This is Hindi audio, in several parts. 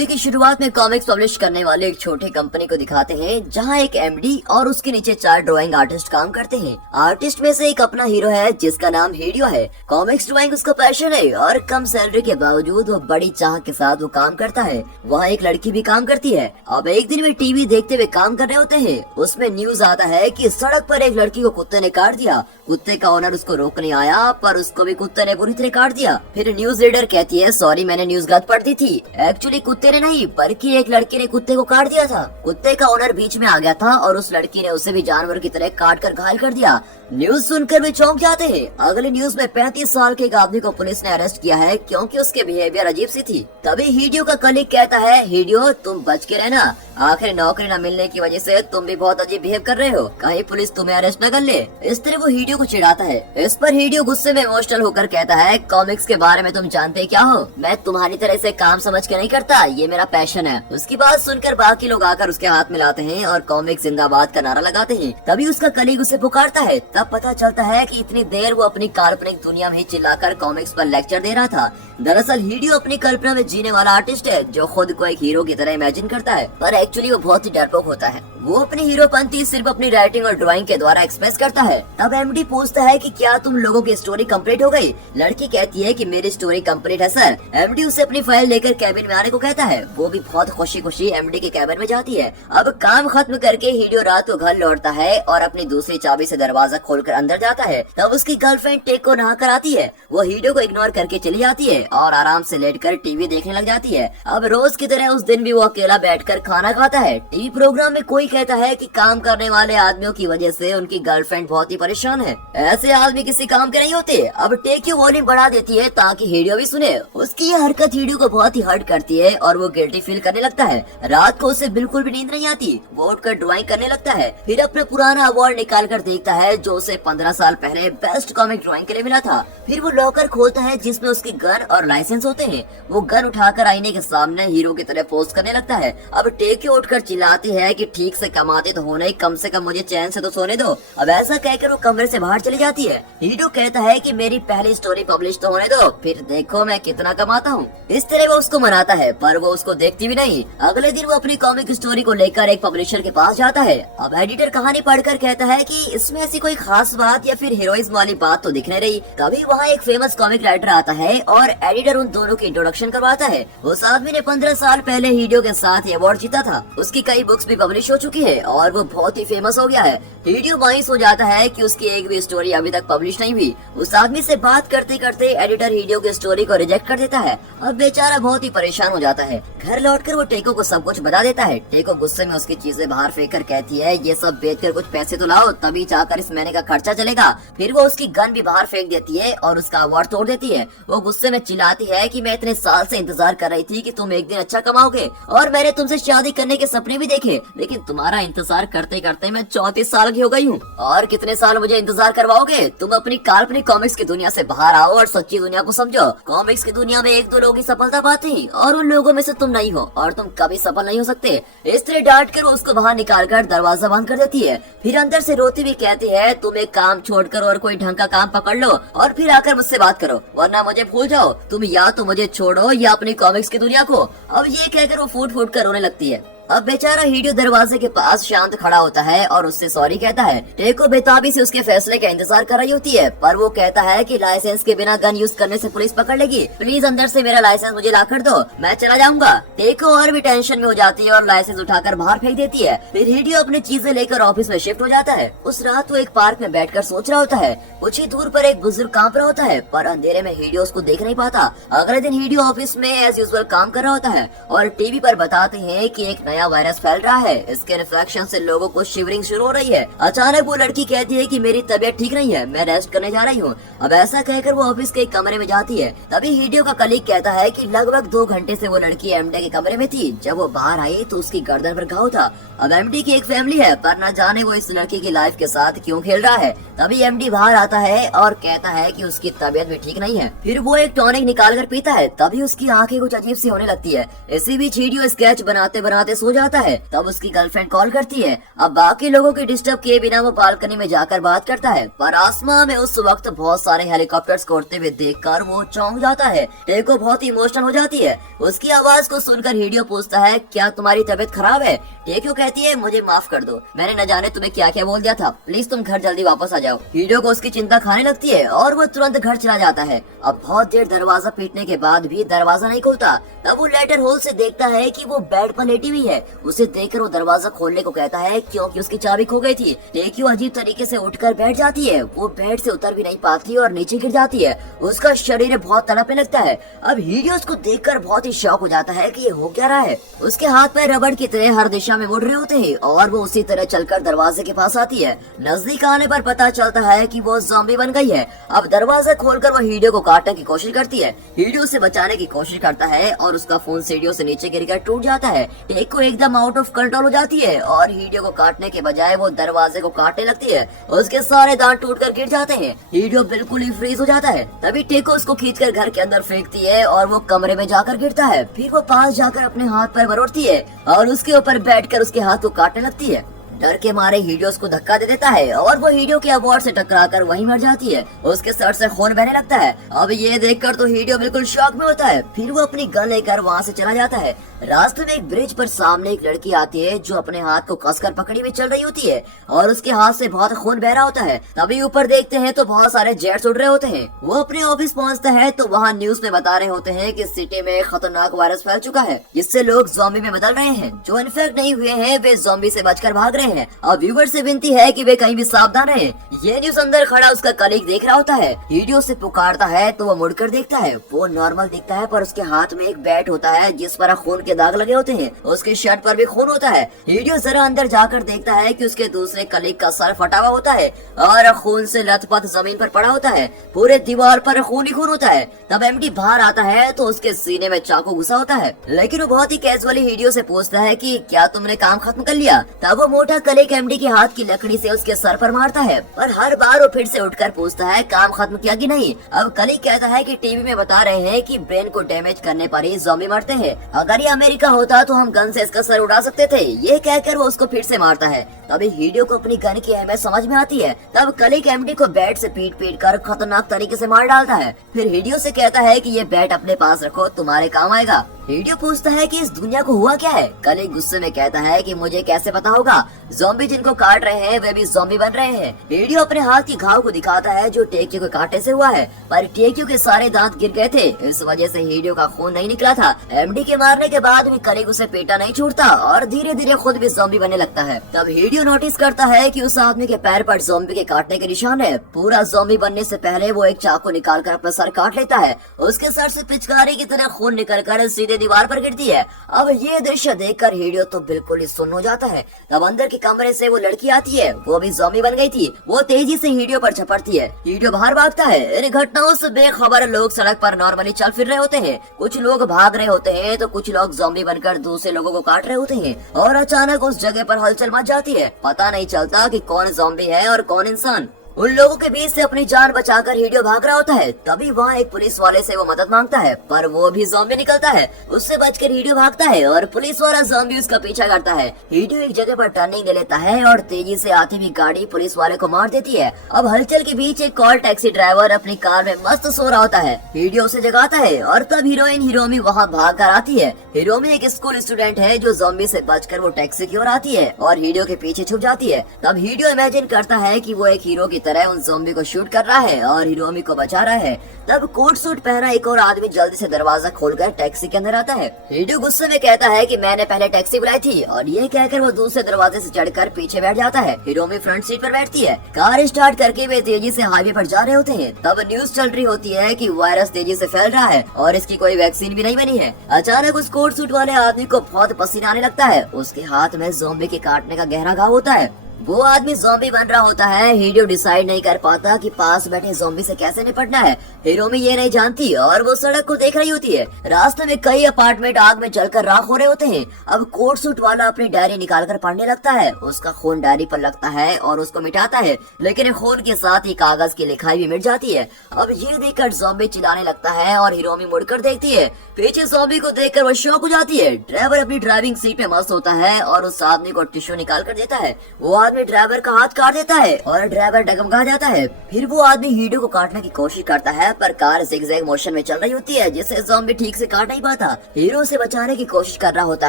मूवी की शुरुआत में कॉमिक्स पब्लिश करने वाले एक छोटी कंपनी को दिखाते हैं जहां एक एमडी और उसके नीचे 4 ड्राइंग आर्टिस्ट काम करते हैं। आर्टिस्ट में से एक अपना हीरो है जिसका नाम हिडियो है। कॉमिक्स ड्राइंग उसका पैशन है और कम सैलरी के बावजूद वो बड़ी चाह के साथ वो काम करता है। वहाँ एक लड़की भी काम करती है। अब एक दिन वे टीवी देखते हुए काम कर रहे होते हैं। उसमें न्यूज आता है कि सड़क पर एक लड़की को कुत्ते ने काट दिया। कुत्ते का ओनर उसको रोकने आया पर उसको भी कुत्ते ने बुरी तरह काट दिया। फिर न्यूज रीडर कहती है सॉरी मैंने न्यूज गलत पढ़ दी थी। एक्चुअली कुत्ते ने नहीं बल्कि एक लड़के ने कुत्ते को काट दिया था। कुत्ते का ओनर बीच में आ गया था और उस लड़की ने उसे भी जानवर की तरह काट कर घायल कर दिया। न्यूज सुनकर वे चौंक जाते हैं। अगली न्यूज में 35 साल के एक आदमी को पुलिस ने अरेस्ट किया है क्योंकि उसके बिहेवियर अजीब सी थी। तभी हिडियो का कलीग कहता है हिडियो तुम बच के रहना, आखिर नौकरी न मिलने की वजह से तुम भी बहुत अजीब बिहेव कर रहे हो, कहीं पुलिस तुम्हें अरेस्ट न कर ले। इस तरह वो हिडियो को चिढ़ाता है। इस पर हिडियो गुस्से में इमोशनल होकर कहता है कॉमिक्स के बारे में तुम जानते क्या हो, मैं तुम्हारी तरह से काम समझ के नहीं करता, ये मेरा पैशन है। उसकी बात सुनकर बाकी लोग आकर उसके हाथ मिलाते हैं और कॉमिक्स जिंदाबाद का नारा लगाते हैं। तभी उसका कलीग उसे पुकारता है। तब पता चलता है कि इतनी देर वो अपनी काल्पनिक दुनिया में चिल्लाकर कॉमिक्स पर लेक्चर दे रहा था। दरअसल हिडियो अपनी कल्पना में जीने वाला आर्टिस्ट है जो खुद को एक हीरो की तरह इमेजिन करता है, पर एक्चुअली वो बहुत ही डरपोक होता है। वो अपनी हीरोपंती सिर्फ अपनी राइटिंग और ड्राइंग के द्वारा एक्सप्रेस करता है। तब एमडी पूछता है कि क्या तुम लोगों की स्टोरी कंप्लीट हो गई। लड़की कहती है कि मेरी स्टोरी कंप्लीट है सर। एमडी उसे अपनी फाइल लेकर कैबिन में आने को कहता है। वो भी बहुत खुशी खुशी एमडी के कैबिन में जाती है। अब काम खत्म करके हिडियो रात को घर लौटता है और अपनी दूसरी चाबी से दरवाजा खोलकर अंदर जाता है। तब उसकी गर्लफ्रेंड टेक को नहा कर आती है। वो हिडियो को इग्नोर करके चली जाती है और आराम से लेटकर टीवी देखने लग जाती है। अब रोज की तरह उस दिन भी वो अकेला बैठकर खाना खाता है। टीवी प्रोग्राम में कोई कहता है कि काम करने वाले आदमियों की वजह से उनकी गर्लफ्रेंड बहुत ही परेशान है। ऐसे आदमी किसी काम के नहीं होते। अब टेक की वॉल्यूम बढ़ा देती है ताकि हिडियो भी सुने। उसकी ये हरकत हिडियो को बहुत ही हर्ट करती है और वो गिल्टी फील करने लगता है। रात को उसे बिल्कुल भी नींद नहीं आती। वो उठकर ड्राइंग करने लगता है। फिर अपना पुराना अवार्ड निकाल कर देखता है जो उसे 15 साल पहले बेस्ट कॉमिक ड्राइंग के लिए मिला था। फिर वो लॉकर खोलता है जिसमें उसकी गन और लाइसेंस होते हैं। वो गन उठाकर आईने के सामने हीरो की तरह पोज करने लगता है। अब टेक उठकर चिल्लाती है कि ठीक से कमाते तो होने, कम से कम मुझे चैन से तो सोने दो। अब ऐसा कहकर वो कमरे से बाहर चली जाती है। हीरो कहता है कि मेरी पहली स्टोरी पब्लिश तो होने दो, फिर देखो मैं कितना कमाता हूँ। इस तरह वो उसको मनाता है पर वो उसको देखती भी नहीं। अगले दिन वो अपनी कॉमिक स्टोरी को लेकर एक पब्लिशर के पास जाता है। अब एडिटर कहानी पढ़कर कहता है कि इसमें ऐसी कोई खास बात या फिर हीरोइज्म वाली बात तो दिख नहीं रही। तभी वहाँ एक फेमस कॉमिक राइटर आता है और एडिटर उन दोनों की इंट्रोडक्शन करवाता है। उस आदमी ने 15 साल पहले हिडियो के साथ ये अवार्ड जीता था। उसकी कई बुक्स भी पब्लिश हो चुकी है और वो बहुत ही फेमस हो गया है। हिडियो मायूस हो जाता है कि उसकी एक भी स्टोरी अभी तक पब्लिश नहीं हुई। उस आदमी से बात करते करते एडिटर हिडियो की स्टोरी को रिजेक्ट कर देता है। अब बेचारा बहुत ही परेशान हो जाता है। घर लौटकर वो टेको को सब कुछ बता देता है। टेको गुस्से में उसकी चीजें बाहर फेंक कर कहती है ये सब बेचकर कुछ पैसे तो लाओ तभी जाकर इस महीने का खर्चा चलेगा। फिर वो उसकी गन भी बाहर फेंक देती है और उसका अवार्ड तोड़ देती है। वो गुस्से में चिल्लाती है कि मैं इतने साल से इंतजार कर रही थी कि तुम एक दिन अच्छा कमाओगे और मैंने तुमसे शादी करने के सपने भी देखे, लेकिन तुम्हारा इंतजार करते करते मैं 34 साल की हो गई हूँ। और कितने साल मुझे इंतजार करवाओगे। तुम अपनी काल्पनिक कॉमिक्स की दुनिया से बाहर आओ और सच्ची दुनिया को समझो। कॉमिक्स की दुनिया में 1-2 लोग ही सफलता पाते हैं और उन लोगों में से तुम नहीं हो और तुम कभी सफल नहीं हो सकते। इस तरह डांट कर वो उसको बाहर निकाल कर दरवाजा बंद कर देती है। फिर अंदर से रोती हुई कहती है तुम एक काम छोड़कर और कोई ढंग का काम पकड़ लो और फिर आकर मुझसे बात करो, वरना मुझे भूल जाओ। तुम या तो मुझे छोड़ो या अपनी कॉमिक्स की दुनिया को। अब ये कहकर वो फूट फूट कर रोने लगती है। अब बेचारा हिडियो दरवाजे के पास शांत खड़ा होता है और उससे सॉरी कहता है। टेको बेताबी से उसके फैसले का इंतजार कर रही होती है पर वो कहता है कि लाइसेंस के बिना गन यूज करने से पुलिस पकड़ लेगी, प्लीज अंदर से मेरा लाइसेंस मुझे ला कर दो, मैं चला जाऊंगा। टेको और भी टेंशन में हो जाती है और लाइसेंस उठाकर बाहर फेंक देती है। फिर हिडियो अपनी चीजें लेकर ऑफिस में शिफ्ट हो जाता है। उस रात वो एक पार्क में बैठकर सोच रहा होता है। कुछ ही दूर पर एक बुजुर्ग कांप रहा होता है पर अंधेरे में हिडियो उसको देख नहीं पाता। अगले दिन हिडियो ऑफिस में एज यूजुअल काम कर रहा होता है और टीवी पर बताते हैं कि एक नया वायरस फैल रहा है। इसके इन्फेक्शन से लोगों को शिवरिंग शुरू हो रही है। अचानक वो लड़की कहती है कि मेरी तबीयत ठीक नहीं है, मैं रेस्ट करने जा रही हूँ। अब ऐसा कहकर वो ऑफिस के एक कमरे में जाती है। तभी हिडियो का कलीग कहता है कि लगभग 2 घंटे से वो लड़की एमडी के कमरे में थी। जब वो बाहर आई तो उसकी गर्दन पर घाव था। अब एमडी की एक फैमिली है पर न जाने वो इस लड़की की लाइफ के साथ क्यों खेल रहा है। तभी एमडी बाहर आता है और कहता है कि उसकी तबीयत भी ठीक नहीं है। फिर वो एक टॉनिक निकाल कर पीता है। तभी उसकी आंखें कुछ अजीब सी होने लगती है। इसी बीच हिडियो स्केच बनाते बनाते सो सो जाता है। तब उसकी गर्लफ्रेंड कॉल करती है। अब बाकी लोगों की डिस्टर्ब किए बिना वो बालकनी में जाकर बात करता है, पर आसमान में उस वक्त बहुत सारे हेलीकॉप्टर्स को उड़ते हुए देखकर वो चौंक जाता है। टेको बहुत इमोशनल हो जाती है। उसकी आवाज को सुनकर हिडियो पूछता है, क्या तुम्हारी तबीयत खराब है? टेको कहती है, मुझे माफ कर दो, मैंने न जाने तुम्हें क्या क्या बोल दिया था, प्लीज तुम घर जल्दी वापस आ जाओ। हिडियो को उसकी चिंता खाने लगती है और वो तुरंत घर चला जाता है। अब बहुत देर दरवाजा पीटने के बाद भी दरवाजा नहीं खुलता। तब वो लेटर होल से देखता है कि वो बेड पर लेटी हुई है। उसे देखकर वो दरवाजा खोलने को कहता है क्योंकि उसकी चाबी खो गई थी। टेक्यू अजीब तरीके से उठकर बैठ जाती है। वो बेड से उतर भी नहीं पाती और नीचे गिर जाती है। उसका शरीर बहुत तड़पने लगता है। अब हिडियो उसको देखकर बहुत ही शॉक हो जाता है कि ये हो क्या रहा है। उसके हाथ पैर रबड़ की तरह हर दिशा में मुड़ रहे होते हैं और वो उसी तरह चलकर दरवाजे के पास आती है। नजदीक आने पर पता चलता है कि वो ज़ॉम्बी बन गई है। अब दरवाजा खोलकर वो हिडियो को काटने की कोशिश करती है। हिडियो उसे बचाने की कोशिश करता है और उसका फोन सीढ़ियों से नीचे गिरकर टूट जाता है। टेको एकदम आउट ऑफ कंट्रोल हो जाती है और हिडियो को काटने के बजाय वो दरवाजे को काटने लगती है। उसके सारे दांत टूटकर गिर जाते हैं। हिडियो बिल्कुल ही फ्रीज हो जाता है। तभी टेको उसको खींचकर घर के अंदर फेंकती है और वो कमरे में जाकर गिरता है। फिर वो पास जाकर अपने हाथ पर मरोड़ती है और उसके ऊपर बैठकर उसके हाथ को काटने लगती है। डर के मारे हिडियो उसको धक्का दे देता है और वो हिडियो के अवार्ड से टकराकर वहीं मर जाती है। उसके सर से खून बहने लगता है। अब ये देखकर तो हिडियो बिल्कुल शॉक में होता है। फिर वो अपनी गन लेकर वहाँ से चला जाता है। रास्ते में एक ब्रिज पर सामने एक लड़की आती है जो अपने हाथ को कसकर पकड़ी हुई चल रही होती है और उसके हाथ से बहुत खून बह रहा होता है। तभी ऊपर देखते हैं तो बहुत सारे जेट्स उड़ रहे होते हैं। वो अपने ऑफिस पहुँचता है तो वहाँ न्यूज में बता रहे होते हैं कि सिटी में खतरनाक वायरस फैल चुका है जिससे लोग ज़ॉम्बी में बदल रहे हैं। जो इन्फेक्ट नहीं हुए हैं वे ज़ॉम्बी से बचकर भाग रहे हैं। अब व्यूअर से विनती है कि वे कहीं भी सावधान रहें। ये न्यूज अंदर खड़ा उसका कलीग देख रहा होता है। हिडियो से पुकारता है तो वो मुड़कर देखता है। वो नॉर्मल दिखता है पर उसके हाथ में एक बैट होता है जिस पर खून के दाग लगे होते हैं। उसके शर्ट पर भी खून होता है। हिडियो जरा अंदर जाकर देखता है कि उसके दूसरे कलीग का सर फटा हुआ होता है और खून से लथपथ जमीन पर पड़ा होता है। पूरे दीवार पर खून ही खून होता है। तब एमडी बाहर आता है तो उसके सीने में चाकू घुसा होता है, लेकिन वो बहुत ही कैजुअली हिडियो से पूछता है कि क्या तुमने काम खत्म कर लिया? तब वो मोटा कलीग एमडी के हाथ की लकड़ी से उसके सर पर मारता है, पर हर बार वो फिर से उठकर पूछता है काम खत्म किया कि नहीं। अब कलीग कहता है कि टीवी में बता रहे हैं कि ब्रेन को डैमेज करने पर ही ज़ॉम्बी मरते हैं। अगर ये अमेरिका होता तो हम गन से इसका सर उड़ा सकते थे। ये कहकर वो उसको फिर से मारता है। तभी हिडियो को अपनी गन की अहमियत समझ में आती है। तब कलीग एमडी को बैट से पीट पीट कर खतरनाक तरीके से मार डालता है। फिर हिडियो से कहता है कि ये बैट अपने पास रखो, तुम्हारे काम आएगा। हिडियो पूछता है कि इस दुनिया को हुआ क्या है। कलीग गुस्से में कहता है कि मुझे कैसे पता होगा, ज़ॉम्बी जिनको काट रहे हैं वे भी ज़ॉम्बी बन रहे हैं। हिडियो अपने हाथ की घाव को दिखाता है जो टेक्यू के कांटे से हुआ है, पर टेक्यू के सारे दांत गिर गए थे, इस वजह से हिडियो का खून नहीं निकला था। एमडी के मारने के बाद भी कलीग उसे पेटा नहीं छोड़ता और धीरे धीरे खुद भी ज़ॉम्बी बनने लगता है। तब हिडियो नोटिस करता है कि उस आदमी के पैर पर ज़ॉम्बी के काटने के निशान है। पूरा ज़ॉम्बी बनने से पहले वो एक चाकू निकाल कर अपना सर काट लेता है। उसके सर से पिचकारी की तरह खून निकल कर सीधे दीवार पर गिरती है। अब ये दृश्य देखकर हिडियो तो बिल्कुल ही सुन्न हो जाता है। तब अंदर के कमरे से वो लड़की आती है, वो भी ज़ॉम्बी बन गई थी। वो तेजी से हिडियो पर झपटती है। हिडियो बाहर भागता है। इन घटनाओं से बेखबर लोग सड़क पर नॉर्मली चल फिर रहे होते हैं। कुछ लोग भाग रहे होते हैं तो कुछ लोग ज़ॉम्बी बनकर दूसरे लोगों को काट रहे होते हैं और अचानक उस जगह पर हलचल मच जाती है। पता नहीं चलता कि कौन ज़ॉम्बी है और कौन इंसान। उन लोगों के बीच से अपनी जान बचाकर हिडियो भाग रहा होता है। तभी वहाँ एक पुलिस वाले से वो मदद मांगता है, पर वो भी ज़ॉम्बी निकलता है। उससे बचकर हिडियो भागता है और पुलिस वाला ज़ॉम्बी उसका पीछा करता है। हिडियो एक जगह पर टर्निंग ले लेता है और तेजी से आती हुई गाड़ी पुलिस वाले को मार देती है। अब हलचल के बीच एक कॉल टैक्सी ड्राइवर अपनी कार में मस्त सो रहा होता है। हिडियो उसे जगाता है और तब हीरोइन हिरोमी वहाँ भाग कर आती है। हिरोमी एक स्कूल स्टूडेंट है जो ज़ॉम्बी से बचकर वो टैक्सी की ओर आती है और हिडियो के पीछे छुप जाती है। तब हिडियो इमेजिन करता है कि वो एक हीरो की तरह उन ज़ॉम्बी को शूट कर रहा है और हिरोमी को बचा रहा है। तब कोट सूट पहना एक और आदमी जल्दी से दरवाजा खोलकर टैक्सी के अंदर आता है। हिडियो गुस्से में कहता है कि मैंने पहले टैक्सी बुलाई थी और ये कहकर वो दूसरे दरवाजे से चढ़कर पीछे बैठ जाता है। हिरोमी फ्रंट सीट पर बैठती है। कार स्टार्ट करके वे तेजी से हाईवे पर जा रहे होते हैं। तब न्यूज चल रही होती है कि वायरस तेजी से फैल रहा है और इसकी कोई वैक्सीन भी नहीं बनी है। अचानक उस कोट सूट वाले आदमी को बहुत पसीना आने लगता है। उसके हाथ में ज़ॉम्बी के काटने का गहरा घाव होता है। वो आदमी ज़ॉम्बी बन रहा होता है। हीरो डिसाइड नहीं कर पाता कि पास बैठे ज़ॉम्बी से कैसे निपटना है। हिरोमी ये नहीं जानती और वो सड़क को देख रही होती है। रास्ते में कई अपार्टमेंट आग में जलकर राख हो रहे होते हैं। अब कोट सूट वाला अपनी डायरी निकालकर पढ़ने लगता है। उसका खून डायरी पर लगता है और उसको मिटाता है, लेकिन खून के साथ ही कागज की लिखाई भी मिट जाती है। अब ये देखकर ज़ॉम्बी चिल्लाने लगता है और हिरोमी मुड़कर देखती है। पीछे ज़ॉम्बी को देखकर वो शॉक हो जाती है। ड्राइवर अपनी ड्राइविंग सीट पे मस्त होता है और उस आदमी को टिश्यू निकाल कर देता है। वो आदमी ड्राइवर का हाथ काट देता है और ड्राइवर डगमगा जाता है। फिर वो आदमी हीरो को काटने की कोशिश करता है, पर कार जिगजैग मोशन में चल रही होती है, जिससे ज़ॉम्बी ठीक से काट नहीं पाता। हीरो से बचाने की कोशिश कर रहा होता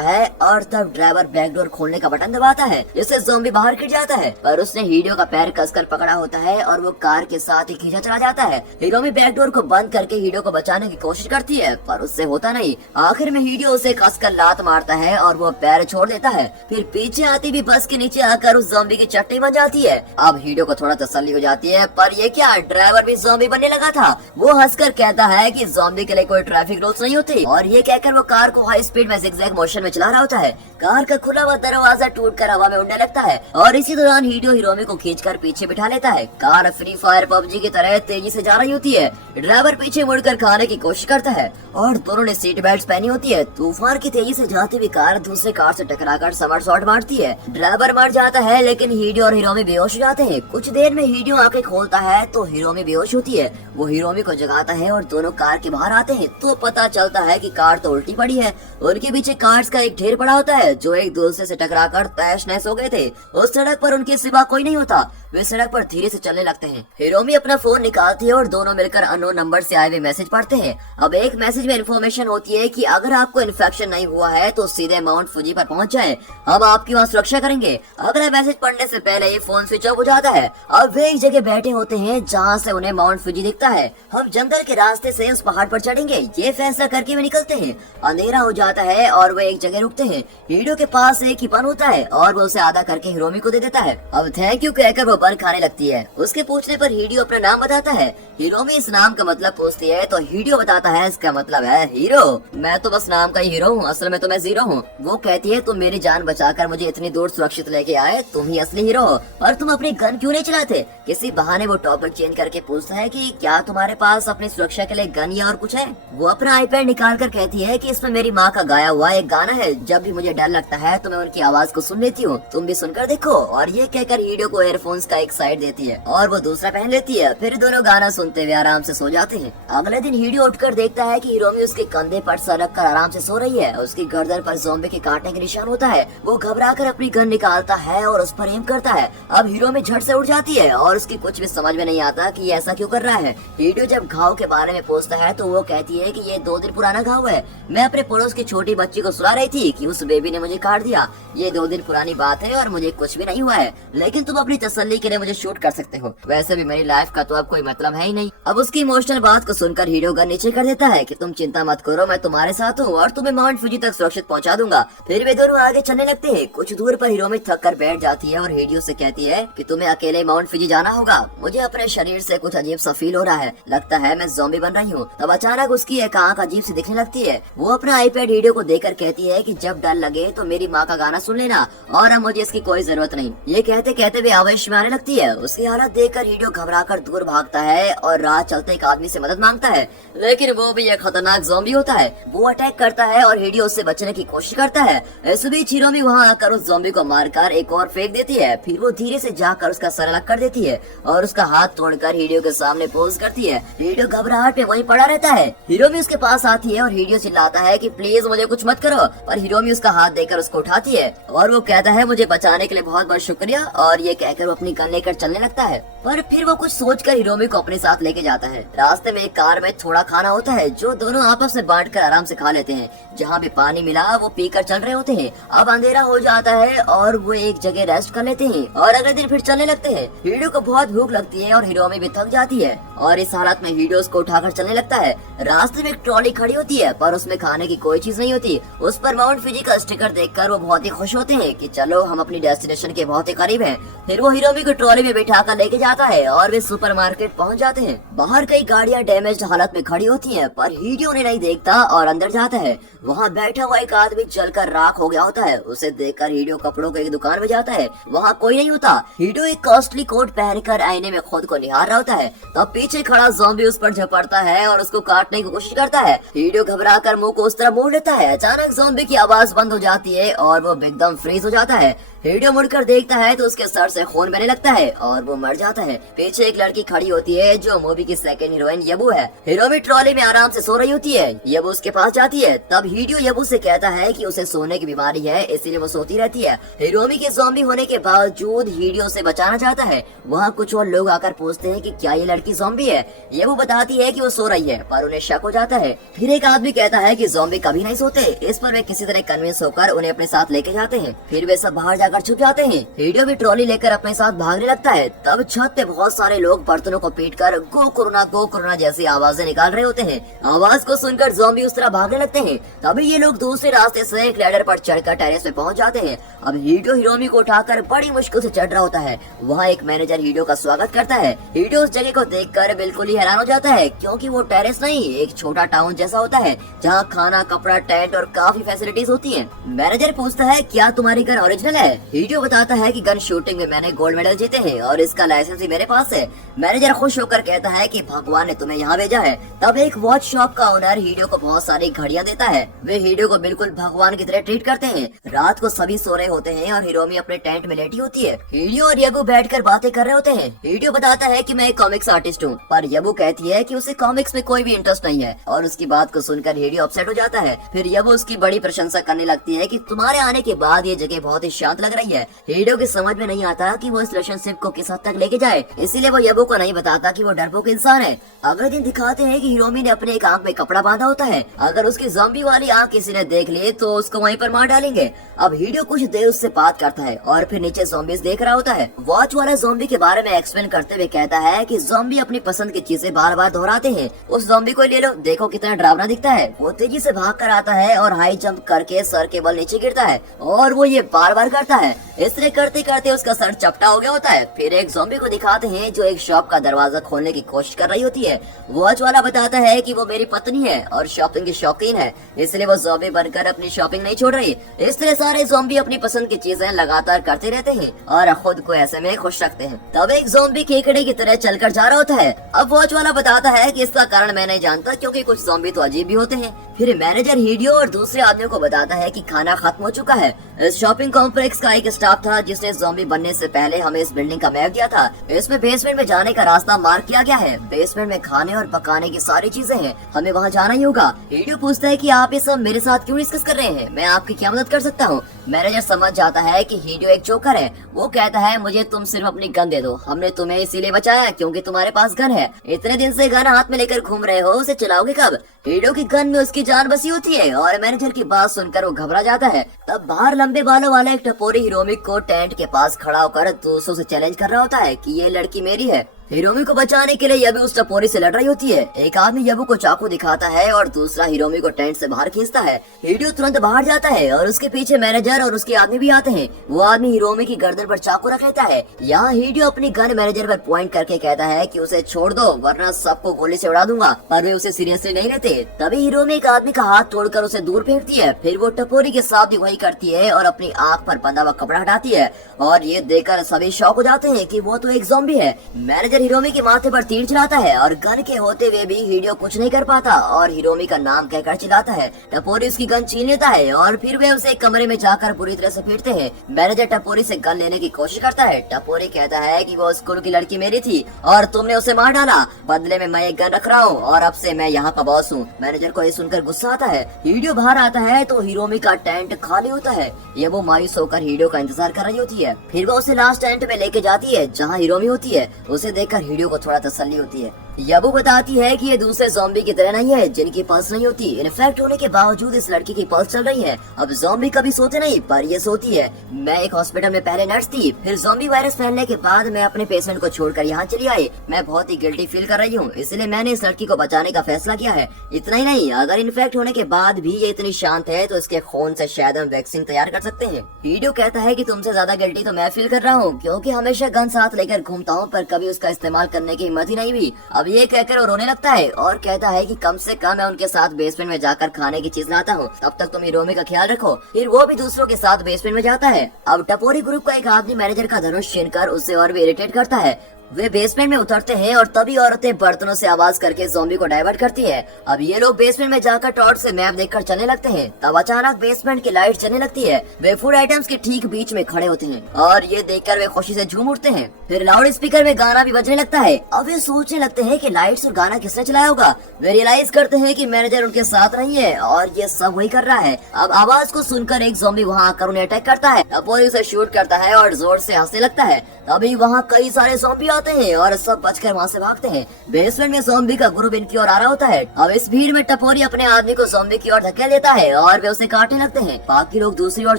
है और तब ड्राइवर बैक डोर खोलने का बटन दबाता है, जिससे ज़ॉम्बी बाहर गिर जाता है। पर उसने हीरो का पैर कसकर पकड़ा होता है और वो कार के साथ ही खींचा चला जाता है। हीरो में बैक डोर को बंद करके हीरो को बचाने की कोशिश करती है, पर उससे होता नहीं। आखिर में हीरो उसे कसकर लात मारता है और वो पैर छोड़ देता है। फिर पीछे आती भी बस के नीचे आकर उस ज़ॉम्बी की चटनी बन जाती है। अब हीरो को थोड़ा तसल्ली हो जाती है, पर ये क्या, ड्राइवर भी ज़ॉम्बी बनने लगा था। वो हंसकर कहता है कि ज़ॉम्बी के लिए कोई ट्रैफिक रूल्स नहीं होते, और ये कहकर वो कार को हाई स्पीड में जिगजैग मोशन में चला रहा होता है। कार का खुला हुआ दरवाजा टूटकर हवा में उड़ने लगता है और इसी दौरान हीरो हिरोमी को खींचकर पीछे बिठा लेता है। कार फ्री फायर पबजी की तरह तेजी से जा रही होती है। ड्राइवर पीछे मुड़कर खाने की कोशिश करता है और दोनों ने सीट बेल्ट पहनी होती है। तूफान की तेजी से जाती हुई कार दूसरे कार से टकराकर समरसॉल्ट मारती है। ड्राइवर मर जाता है, लेकिन हीरो और हिरोमी बेहोश हो जाते हैं। कुछ देर में हीरो आंखें खोलता है तो हिरोमी बेहोश होती है। वो हिरोमी को जगाता है और दोनों कार के बाहर आते हैं तो पता चलता है कि कार तो उल्टी पड़ी है। उनके पीछे कार्स का एक ढेर पड़ा होता है जो एक दूसरे से टकराकर तहस नहस हो गए थे। उस सड़क पर उनके सिवा कोई नहीं होता। वे सड़क पर धीरे से चलने लगते हैं। हिरोमी अपना फोन निकालती है और दोनों मिलकर अननोन नंबर से आए हुए मैसेज पढ़ते हैं। अब एक मैसेज में इन्फॉर्मेशन होती है कि अगर आपको इन्फेक्शन नहीं हुआ है तो सीधे माउंट फुजी पर पहुंच जाएं, हम आपकी वहाँ सुरक्षा करेंगे। अगला मैसेज पढ़ने से पहले ये फोन स्विच ऑफ हो जाता है। अब वे एक जगह बैठे होते हैं जहाँ से उन्हें माउंट फुजी दिखता है। हम जंगल के रास्ते से उस पहाड़ पर चढ़ेंगे, ये फैसला करके वे निकलते हैं। अंधेरा हो जाता है और वे एक जगह रुकते हैं। हीरो के पास एक ही बन होता है और वो उसे आधा करके हिरोमी को दे देता है। अब थैंक यू कहकर वो बन खाने लगती है। उसके पूछने पर हीरो अपना नाम बताता है। हिरोमी इस नाम का मतलब पूछती है तो हीरो बताता है इसका मतलब है हीरो। मैं तो बस नाम का ही हीरो हूँ, असल में तो मैं जीरो हूँ। वो कहती है तुम मेरी जान बचाकर मुझे इतनी दूर सुरक्षित लेके आए, तुम ही असली हीरो हो। और तुम अपनी गन क्यों नहीं चलाते? किसी बहाने वो टॉपिक चेंज करके पूछता है कि क्या तुम्हारे पास अपनी सुरक्षा के लिए गन या और कुछ है? वो अपना आईपैड निकाल कर कहती है कि इसमें मेरी माँ का गाया हुआ एक गाना है, जब भी मुझे डर लगता है तो मैं उनकी आवाज को सुन लेती हूँ, तुम भी सुनकर देखो। और ये कहकर हीरो को एयरफोन्स का एक साइड देती है और वो दूसरा पहन लेती है। फिर दोनों गाना सुनते हुए आराम से सो जाते हैं। अगले दिन हीरो उठकर देखता है कि हिरोमी उसके कंधे पर सर रख कर आराम से सो रही है। उसकी गर्दन पर ज़ॉम्बी के काटने के निशान होता है। वो घबराकर अपनी गन निकालता है और उस पर एम करता है। अब हिरोमी झट से उठ जाती है और उसकी कुछ भी समझ में नहीं आता कि ये ऐसा क्यों कर रहा है। हीरो जब घाव के बारे में पूछता है तो वो कहती है कि ये 2 दिन पुराना घाव है। मैं अपने पड़ोस की छोटी बच्ची को सुला रही थी कि उस बेबी ने मुझे काट दिया। ये 2 दिन पुरानी बात है और मुझे कुछ भी नहीं हुआ है, लेकिन तुम अपनी तसल्ली के लिए मुझे शूट कर सकते हो। वैसे भी मेरी लाइफ का तो अब कोई मतलब है ही नहीं। अब उसकी इमोशनल बात को सुनकर हीरो गन नीचे कर देता है कि तुम चिंता मत करो, मैं तुम्हारे साथ हूँ और तुम्हें माउंट फुजी तक सुरक्षित पहुँचा दूंगा। फिर वे दोनों आगे चलने लगते हैं। कुछ दूर पर हिरोमी थक कर बैठ जाती है और हीरो से कहती है कि तुम्हें अकेले माउंट फुजी जाना होगा। मुझे अपने शरीर से कुछ अजीब सा फील हो रहा है, लगता है मैं ज़ॉम्बी बन रही हूँ। तब अचानक उसकी एक आंख अजीब सी दिखने लगती है। वो अपना आईपैड हीरो को देकर कहती है कि जब डर लगे तो मेरी माँ का गाना सुन लेना और अब मुझे इसकी कोई जरूरत नहीं। ये कहते कहते वे आवेश में आने लगती है। उसकी हालत देखकर हीरो घबराकर दूर भागता है और राह चलते एक आदमी से मदद मांगता है, लेकिन वो भी एक खतरनाक ज़ॉम्बी होता है। वो अटैक करता है और हीरो उससे बचने की कोशिश करता है। इस बीच हिरोमी वहाँ आकर उस ज़ॉम्बी को मारकर एक और फेंक देती है। फिर वो धीरे से जाकर उसका सर अलग कर देती है और उसका हाथ तोड़कर हीरो के सामने पोज करती है। हीरो घबराहट में वहीं पड़ा रहता है। हिरोमी उसके पास आती है और हीरो चिल्लाता है कि प्लीज मुझे कुछ मत करो, पर हिरोमी उसका हाथ देकर उसको उठाती है और वो कहता है मुझे बचाने के लिए बहुत बहुत शुक्रिया, और ये कहकर वो अपनी गन लेकर चलने लगता है। पर फिर वो कुछ सोचकर हिरोमी को अपने साथ लेके जाता है। रास्ते में एक कार में थोड़ा खाना होता है जो दोनों आपस में बांटकर आराम से खा लेते हैं। जहाँ भी पानी मिला वो पीकर चल रहे होते हैं। अब अंधेरा हो जाता है और वो एक जगह रेस्ट कर लेते हैं और अगले दिन फिर चलने लगते हैं। हीरो को बहुत भूख लगती है और हिरोमी भी थक जाती है और इस हालत में हीरो उसको उठाकर चलने लगता है। रास्ते में एक ट्रॉली खड़ी होती है पर उसमें खाने की कोई चीज नहीं होती। उस पर माउंट फुजी का स्टिकर देखकर वो बहुत ही खुश होते हैं कि चलो हम अपनी डेस्टिनेशन के बहुत ही करीब हैं। फिर वो हिरोमी को ट्रॉली में बिठाकर लेके जाता है और वे सुपरमार्केट पहुंच जाते हैं। बाहर कई गाड़ियां डैमेज्ड हालत में खड़ी होती हैं पर हीरो उन्हें नहीं देखता और अंदर जाता है। वहाँ बैठा हुआ एक आदमी जलकर राख हो गया होता है। उसे देखकर हीरो कपड़ों की एक दुकान में जाता है वहाँ कोई नहीं होता। हीरो एक कॉस्टली कोट पहनकर आईने में खुद को निहार रहा होता है, तब पीछे खड़ा ज़ॉम्बी उस पर झपटता है और उसको काटने की कोशिश करता है। हीरो घबराकर मुंह को उस तरफ मोड़ लेता है। अचानक ज़ॉम्बी की आवाज बंद हो जाती है और वो एकदम फ्रीज हो जाता है। हीरो मुड़कर देखता है तो उसके सर से खून बहने लगता है और वो मर जाता है। पीछे एक लड़की खड़ी होती है जो मूवी की सेकंड हीरोइन यबू है। हीरोइन ट्रॉली में आराम से सो रही होती है। यबू उसके पास जाती है, तब हीरो यबू से कहता है कि उसे सोने की बीमारी है, इसीलिए वो सोती रहती है। हीरोइन के ज़ॉम्बी होने के बावजूद हीरो से बचाना चाहता है। वहाँ कुछ और लोग आकर पूछते हैं कि क्या ये लड़की ज़ॉम्बी है। यबू बताती है कि वो सो रही है, पर उन्हें शक हो जाता है। फिर एक आदमी कहता है कि ज़ॉम्बी कभी नहीं सोते। इस पर वे किसी तरह कन्विंस होकर उन्हें अपने साथ लेके जाते हैं। फिर वे सब बाहर जाकर छुप जाते हैं। हीरो भी ट्रॉली लेकर अपने साथ भागने लगता है। तब छत पे बहुत सारे लोग बर्तनों को पीटकर गो कोरोना जैसी आवाजें निकाल रहे होते हैं। आवाज को सुनकर ज़ॉम्बी उस तरह भागने लगते हैं। तभी ये लोग दूसरे रास्ते से एक लैडर पर चढ़कर टेरेस पे पहुंच जाते हैं। अब हीरो हीरोइनी को उठाकर बड़ी मुश्किल से चढ़ रहा होता है। वहाँ एक मैनेजर हीरो का स्वागत करता है। हीरो उस जगह को देखकर बिल्कुल ही हैरान हो जाता है, क्योंकि वो टेरेस नहीं, एक छोटा टाउन जैसा होता है जहाँ खाना, कपड़ा, टेंट और काफी फैसिलिटीज होती है। मैनेजर पूछता है क्या तुम्हारी गन ओरिजिनल है। हीरो बताता है कि गन शूटिंग में मैंने गोल्ड मेडल जीते हैं और इसका लाइसेंस भी मेरे पास है। मैनेजर खुश होकर कहता है कि भगवान ने तुम्हें यहाँ भेजा है। तब एक वॉच शॉप का ओनर हीरो को बहुत सारी घड़ियां देता है। वे हीरो को बिल्कुल भगवान की तरह ट्रीट करते हैं। रात को सभी सो रहे होते हैं और हीरोइनी अपने टेंट में लेटी होती है। हीरो और यबू बैठकर बातें कर रहे होते हैं। हीरो बताता है कि मैं एक कॉमिक्स आर्टिस्ट हूँ, पर यबू कहती है कि उसे कॉमिक्स में कोई भी इंटरेस्ट नहीं है और उसकी बात को सुनकर हीरो अपसेट हो जाता है। फिर यबू उसकी बड़ी प्रशंसा करने लगती है कि तुम्हारे आने के बाद ये जगह बहुत ही शांत लग रही है। हीरो की समझ में नहीं आता कि वो इस रिलेशनशिप को किस हद तक लेके जाए, इसीलिए वो यबू को नहीं बताता कि वो डरपोक इंसान है। अगले दिन दिखाते हैं कि हीरोइनी ने अपने एक आंख में कपड़ा बांधा होता है। अगर उसकी ज़ॉम्बी वाली आंख किसी ने देख ली तो उसको वहीं पर मार डालेंगे। अब हीरो कुछ देर उससे बात करता है और फिर नीचे ज़ॉम्बीज देख रहा होता है। वॉच वाला ज़ॉम्बी के बारे में एक्सप्लेन करते हुए कहता है कि ज़ॉम्बी अपनी पसंद की चीजें बार बार दोहराते हैं। उस ज़ॉम्बी को ले लो, देखो कितना डरावना दिखता है। वो तेजी से भाग कर आता है और हाई जंप करके सर के बल नीचे गिरता है और वो ये बार बार करता है। इस तरह करते करते उसका सर चपटा हो गया होता है। फिर एक ज़ॉम्बी को दिखाते हैं जो एक शॉप का दरवाजा खोलने की कोशिश कर रही होती है। वॉच वाला बताता है कि वो मेरी पत्नी है और शॉपिंग की शौकीन है, इसलिए वो ज़ॉम्बी बनकर अपनी शॉपिंग नहीं छोड़ रही। इस तरह सारे ज़ॉम्बी अपनी पसंद की चीजें लगातार करते रहते हैं और खुद को ऐसे में खुश रखते हैं। तब एक ज़ॉम्बी केकड़े की तरह चलकर जा रहा होता है। अब वॉच वाला बताता है कि इसका कारण मैं नहीं जानता, क्योंकि कुछ ज़ॉम्बी तो अजीब भी होते हैं। फिर मैनेजर हीरो और दूसरे आदमियों को बताता है कि खाना खत्म हो चुका है। इस शॉपिंग कॉम्प्लेक्स का एक स्टाफ था जिसने ज़ॉम्बी बनने से पहले हमें इस बिल्डिंग का मैप दिया था। इसमें बेसमेंट में जाने का रास्ता मार्क किया गया है। बेसमेंट में खाने और पकाने की सारी चीजें हैं, हमें वहाँ जाना ही होगा। हीरो पूछता है कि आप ये सब मेरे साथ क्यों डिस्कस कर रहे हैं, मैं आपकी क्या मदद कर सकता हूँ। मैनेजर समझ जाता है कि हीरो एक जोकर है। वो कहता है मुझे तुम सिर्फ अपनी गन दे दो, हमने तुम्हें इसीलिए बचाया क्योंकि तुम्हारे पास गन है। इतने दिन से गन हाथ में लेकर घूम रहे हो, उसे चलाओगे कब। हीरो की गन में उसकी जान बसी होती है और मैनेजर की बात सुनकर वो घबरा जाता है। तब बाहर लंबे बालों वाला एक टपोरी हीरोइनी को टेंट के पास खड़ा होकर दूसरों से चैलेंज कर रहा होता है कि ये लड़की मेरी है। हीरोइनी को बचाने के लिए यबू उस टपोरी से लड़ रही होती है। एक आदमी यबू को चाकू दिखाता है और दूसरा हीरोइनी को टेंट से बाहर खींचता है। हीरो तुरंत बाहर जाता है और उसके पीछे मैनेजर और उसके आदमी भी आते हैं। वो आदमी हीरोइनी की गर्दन पर चाकू रख लेता है। यहाँ हीरो अपनी गन मैनेजर पर पॉइंट करके कहता है कि उसे छोड़ दो वरना सबको गोली से उड़ा दूंगा, पर वे उसे सीरियसली नहीं लेते। तभी हीरोइनी एक आदमी का हाथ तोड़कर उसे दूर फेंकती है। फिर वो टपोरी के साथ भी वही करती है और अपनी आँख पर बंधा हुआ कपड़ा हटाती है और ये देखकर सभी शॉक हो जाते हैं कि वो तो एक ज़ॉम्बी है। मैनेजर हीरोइनी के माथे पर तीर चलाता है और गन के होते हुए भी हीरो कुछ नहीं कर पाता और हीरोइनी का नाम कहकर चिल्लाता है। टपोरी उसकी गन छीन लेता है और फिर वे उसे कमरे में जाकर पूरी तरह से पीटते हैं। मैनेजर टपोरी से गन लेने की कोशिश करता है। टपोरी कहता है कि वो स्कूल की लड़की मेरी थी और तुमने उसे मार डाला, बदले में मैं एक गन रख रहा हूँ और अब से मैं यहाँ का बॉस हूँ। मैनेजर को ये सुनकर गुस्सा आता है। हीरो बाहर आता है तो हीरोइनी का टेंट खाली होता है। ये वो मायूस होकर हीरो का इंतजार कर रही होती है। फिर वो उसे लास्ट टेंट में लेके जाती है जहाँ हीरोइनी होती है। उसे देखकर हीरो को थोड़ा तसल्ली होती है। यबू बताती है कि ये दूसरे ज़ॉम्बी की तरह नहीं है जिनकी पल्स नहीं होती। इन्फेक्ट होने के बावजूद इस लड़की की पल्स चल रही है। अब ज़ॉम्बी कभी सोते नहीं पर ये सोती है। मैं एक हॉस्पिटल में पहले नर्स थी, फिर ज़ॉम्बी वायरस फैलने के बाद मैं अपने पेशेंट को छोड़कर यहाँ चली आई। मैं बहुत ही गिल्टी फील कर रही हूँ, इसलिए मैंने इस लड़की को बचाने का फैसला किया है। इतना ही नहीं, अगर इन्फेक्ट होने के बाद भी ये इतनी शांत है तो इसके खून से शायद हम वैक्सीन तैयार कर सकते हैं। हीरो कहता है कि तुमसे ज्यादा गिल्टी तो मैं फील कर रहा हूँ क्योंकि हमेशा गन साथ लेकर घूमता हूँ पर कभी उसका इस्तेमाल करने की हिम्मत ही नहीं हुई। अब ये कहकर वो रोने लगता है और कहता है कि कम से कम मैं उनके साथ बेसमेंट में जाकर खाने की चीज लाता हूँ, तब तक तुम हिरोमी का ख्याल रखो। फिर वो भी दूसरों के साथ बेसमेंट में जाता है। अब टपोरी ग्रुप का एक आदमी मैनेजर का धनुष छीनकर उससे और भी इरिटेट करता है। वे बेसमेंट में उतरते हैं और तभी औरतें बर्तनों से आवाज करके ज़ॉम्बी को डाइवर्ट करती है। अब ये लोग बेसमेंट में जाकर टॉर्च से मैप देखकर चलने लगते हैं। तब अचानक बेसमेंट की लाइट चलने लगती है। वे फूड आइटम्स के ठीक बीच में खड़े होते हैं और ये देखकर वे खुशी से झूम उठते हैं। फिर लाउड स्पीकर में गाना भी बजने लगता है। अब वे सोचने लगते हैं कि लाइट्स और गाना किसने चलाया होगा। वे रियलाइज करते हैं कि मैनेजर उनके साथ नहीं है और ये सब वही कर रहा है। अब आवाज को सुनकर एक ज़ॉम्बी वहाँ आकर उन्हें अटैक करता है। टपोरी उसे शूट करता है और जोर से हंसने लगता है। तभी वहाँ कई सारे ज़ॉम्बी आते हैं और सब बचकर वहाँ से भागते हैं। बेसमेंट में ज़ॉम्बी का ग्रुप इनकी ओर आ रहा होता है। अब इस भीड़ में टपोरी अपने आदमी को ज़ॉम्बी की ओर धकेल देता है और वे उसे काटने लगते हैं। बाकी लोग दूसरी ओर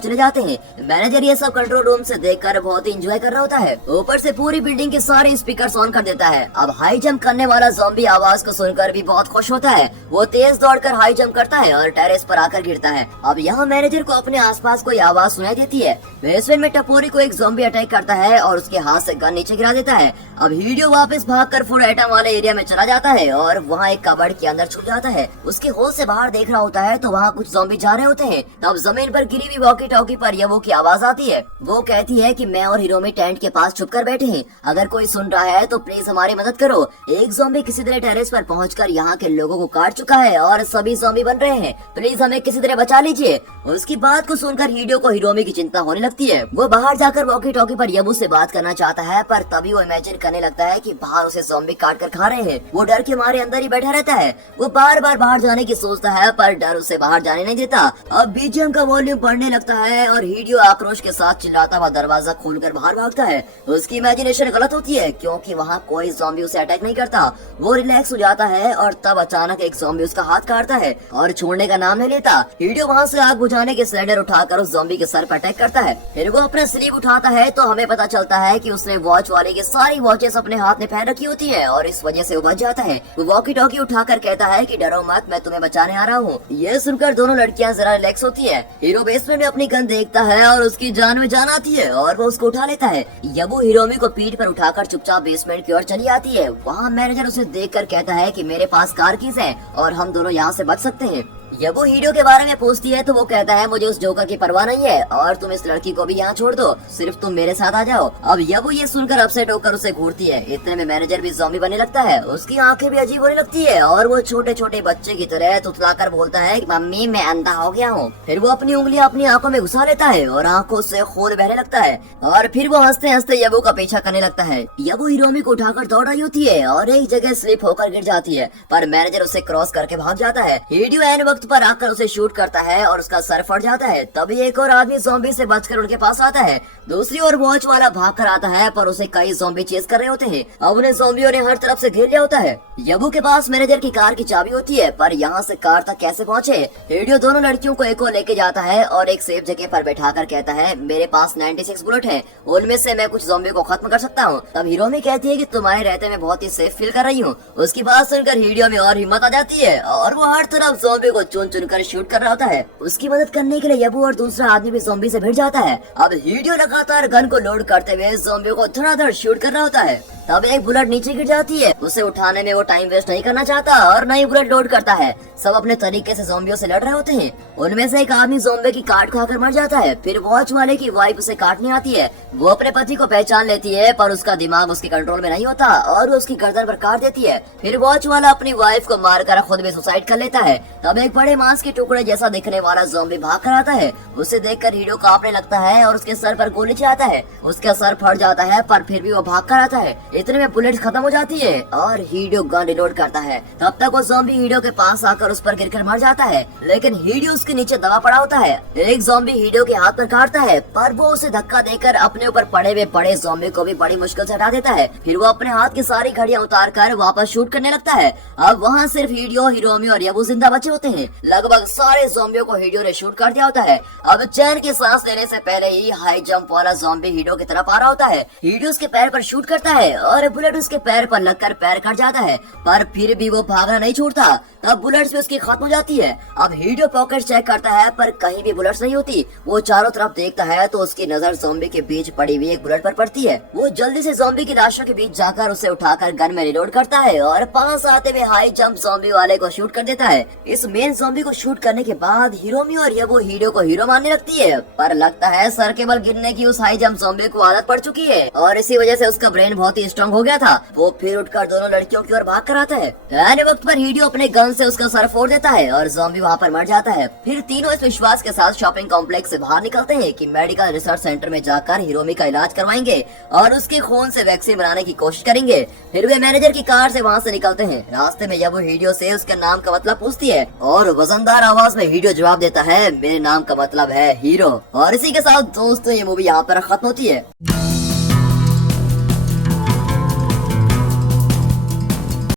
चले जाते हैं। मैनेजर ये सब कंट्रोल रूम से देखकर बहुत ही एंजॉय कर रहा होता है। ऊपर से पूरी बिल्डिंग के सारे स्पीकर्स ऑन कर देता है। अब हाई जंप करने वाला ज़ॉम्बी आवाज को सुनकर भी बहुत खुश होता है। वो तेज दौड़कर हाई जंप करता है और टेरेस पर आकर गिरता है। अब यहाँ मैनेजर को अपने आसपास कोई आवाज सुनाई देती है। बेसमेंट में टपोरी को एक ज़ॉम्बी अटैक करता है और उसके हाथ से गन नीचे गिरा देता है। अब हीडियो वापस भागकर फूड आइटम वाले एरिया में चला जाता है और वहाँ एक कबर्ड के अंदर छुप जाता है। उसके होश से बाहर देख रहा होता है तो वहाँ कुछ ज़ॉम्बी जा रहे होते हैं। तब जमीन पर गिरी हुई वॉकी टॉकी पर यवो की आवाज आती है। वो कहती है कि मैं और हिरोमी टेंट के पास छुप कर बैठे हैं, अगर कोई सुन रहा है तो प्लीज हमारी मदद करो। एक ज़ॉम्बी किसी तरह टेरेस पर पहुंचकर यहाँ के लोगों को काट चुका है और सभी ज़ॉम्बी बन रहे हैं, प्लीज हमें किसी तरह बचा लीजिए। उसकी बात को सुनकर हीडियो को हिरोमी की चिंता होने लगती है। वो बाहर जाकर वॉकी टॉकी पर यबू से बात करना चाहता है, पर तभी वो इमेजिन करने लगता है कि बाहर उसे ज़ॉम्बी काट कर खा रहे हैं। वो डर के मारे अंदर ही बैठा रहता है। वो बार बार बाहर जाने की सोचता है पर डर उसे बाहर जाने नहीं देता। अब बीजीएम का वॉल्यूम बढ़ने लगता है और हीडियो आक्रोश के साथ चिल्लाता हुआ दरवाजा खोलकर बाहर भागता है। उसकी इमेजिनेशन गलत होती है क्योंकि वहाँ कोई ज़ॉम्बी उसे अटैक नहीं करता। वो रिलैक्स हो जाता है और तब अचानक एक ज़ॉम्बी उसका हाथ काटता है और छोड़ने का नाम नहीं लेता। हीडियो वहाँ से आग बुझाने के सिलेंडर उठाकर उस ज़ॉम्बी के सर पर अटैक करता है। फिर वो अपना स्लीव उठाता है तो हमें पता चलता है कि उसने वॉच वाले की सारी वॉचेस अपने हाथ में पहन रखी होती है और इस वजह से वो बच जाता है। वो वॉकी टॉकी उठाकर कहता है कि डरो मत, मैं तुम्हें बचाने आ रहा हूँ। ये सुनकर दोनों लड़कियाँ जरा रिलैक्स होती है। हीरो बेसमेंट में अपनी गन देखता है और उसकी जान में जान आती है और वो उसको उठा लेता है। यबू हिरोमी को पीठ पर उठाकर चुपचाप बेसमेंट की ओर चली आती है। वहाँ मैनेजर उसे देखकर कहता है कि मेरे पास कार कीज है और हम दोनों यहाँ से बच सकते हैं। यबू हीडियो के बारे में पूछती है तो वो कहता है मुझे उस जोकर की परवाह नहीं है और तुम इस लड़की को भी यहाँ छोड़ दो, सिर्फ तुम मेरे साथ आ जाओ। अब यबू ये सुनकर अपसेट होकर उसे घूरती है। इतने में मैनेजर भी ज़ॉम्बी बनने लगता है। उसकी आंखें भी अजीब होने लगती है और वो छोटे छोटे बच्चे की तरह तुतलाकर बोलता है कि मम्मी मैं अंधा हो गया हूँ। फिर वो अपनी उंगलियां अपनी आंखों में घुसा लेता है और आंखों से खून बहने लगता है और फिर वो हंसते हंसते यबू का पीछा करने लगता है। यबू हिरोमी को उठाकर दौड़ रही होती है और एक जगह स्लिप होकर गिर जाती है, पर मैनेजर उसे क्रॉस करके भाग जाता है। हीडियो एन वक्त पर आकर उसे शूट करता है और उसका सर फट जाता है। तभी एक और आदमी ज़ॉम्बी से बचकर उनके पास आता है। दूसरी ओर वॉच वाला भाग कर आता है पर उसे कई ज़ॉम्बी चेस कर रहे होते हैं। अब उन्हें ज़ॉम्बियों ने हर तरफ से घेर लिया होता है। यबू के पास मैनेजर की कार की चाबी होती है, पर यहाँ से कार तक कैसे पहुँचे। हीडियो दोनों लड़कियों को एक और लेके जाता है और एक सेफ जगह पर बैठाकर कहता है मेरे पास 96 बुलेट है, उनमें से मैं कुछ ज़ॉम्बी को खत्म कर सकता हूँ। तब हिरोमी कहती है कि तुम्हारे रहते मैं बहुत ही सेफ फील कर रही हूँ। उसकी बात सुनकर हीडियो में और हिम्मत आ जाती है और वो हर तरफ ज़ॉम्बी को चुन चुन कर शूट कर रहा होता है। उसकी मदद करने के लिए यबू और दूसरा आदमी भी ज़ॉम्बी से भिड़ जाता है। अब हीडियो लगातार गन को लोड करते हुए ज़ॉम्बी को धड़ाधड़ शूट कर रहा होता है। तब एक बुलेट नीचे गिर जाती है। उसे उठाने में वो टाइम वेस्ट नहीं करना चाहता और नई बुलेट लोड करता है। सब अपने तरीके से ज़ॉम्बियों से लड़ रहे होते हैं। उनमें से एक आदमी ज़ॉम्बी की काट खाकर मर जाता है। फिर वॉच वाले की वाइफ उसे काटने आती है। वो अपने पति को पहचान लेती है पर उसका दिमाग उसके कंट्रोल में नहीं होता और वो उसकी गर्दन पर काट देती है। फिर वॉच वाला अपनी वाइफ को मारकर खुद भी सुसाइड कर लेता है। तब एक बड़े मांस के टुकड़े जैसा दिखने वाला ज़ॉम्बी भाग कर आता है। उसे देखकर हीरो कांपने लगता है और उसके सर पर गोली चलाता है। उसका सर फट जाता है पर फिर भी वो भाग कर आता है। इतने में बुलेट खत्म हो जाती है और हीडियो गन रिलोड करता है। तब तक वो ज़ॉम्बी हीडियो के पास आकर उस पर गिरकर मर जाता है, लेकिन हीडियो उसके नीचे दबा पड़ा होता है। एक ज़ॉम्बी हीडियो के हाथ पर काटता है पर वो उसे धक्का देकर अपने ऊपर पड़े हुए बड़े ज़ॉम्बी को भी बड़ी मुश्किल से हटा देता है। फिर वो अपने हाथ की सारी घड़ियां उतार कर वापस शूट करने लगता है। अब वहाँ सिर्फ हीडियो, हिरोमी और यबू जिंदा बचे होते हैं। लगभग सारे ज़ॉम्बियों को हीडियो ने शूट कर दिया होता है। अब चैन की सांस लेने से पहले ही हाई जंप वाला ज़ॉम्बी हीडियो की तरफ आ रहा होता है। हीडियो उसके पैर पर शूट करता है और बुलेट उसके पैर पर लगकर पैर कट जाता है, पर फिर भी वो भागना नहीं छोड़ता। तब बुलेट्स भी उसकी खत्म हो जाती है। अब हीरो पॉकेट चेक करता है पर कहीं भी बुलेट्स नहीं होती। वो चारों तरफ देखता है तो उसकी नजर ज़ॉम्बी के बीच पड़ी हुई एक बुलेट पर पड़ती है। वो जल्दी से ज़ॉम्बी की लाशों के बीच जाकर उसे उठाकर गन में रिलोड करता है और पास आते हुए हाई जंप ज़ॉम्बी वाले को शूट कर देता है। इस मेन ज़ॉम्बी को शूट करने के बाद हिरोमी और ये वो हीरो को हीरो मानने लगती है, पर लगता है सर के बल गिरने की उस हाई जंप ज़ॉम्बी को आदत पड़ चुकी है और इसी वजह से उसका ब्रेन बहुत ही स्ट्रांग हो गया था। वो फिर उठकर दोनों लड़कियों की ओर भाग कर आता है। ऐने वक्त पर हीरो अपने गन से उसका सर फोड़ देता है और ज़ॉम्बी वहाँ पर मर जाता है। फिर तीनों इस विश्वास के साथ शॉपिंग कॉम्प्लेक्स से बाहर निकलते हैं कि मेडिकल रिसर्च सेंटर में जाकर हिरोमी का इलाज करवाएंगे और उसके खून से वैक्सीन बनाने की कोशिश करेंगे। फिर वे मैनेजर की कार से वहाँ से निकलते हैं। रास्ते में वो हीरो से उसके नाम का मतलब पूछती है और वजनदार आवाज में हीरो जवाब देता है, मेरे नाम का मतलब है हीरो। और इसी के साथ दोस्तों ये मूवी यहाँ पर खत्म होती है।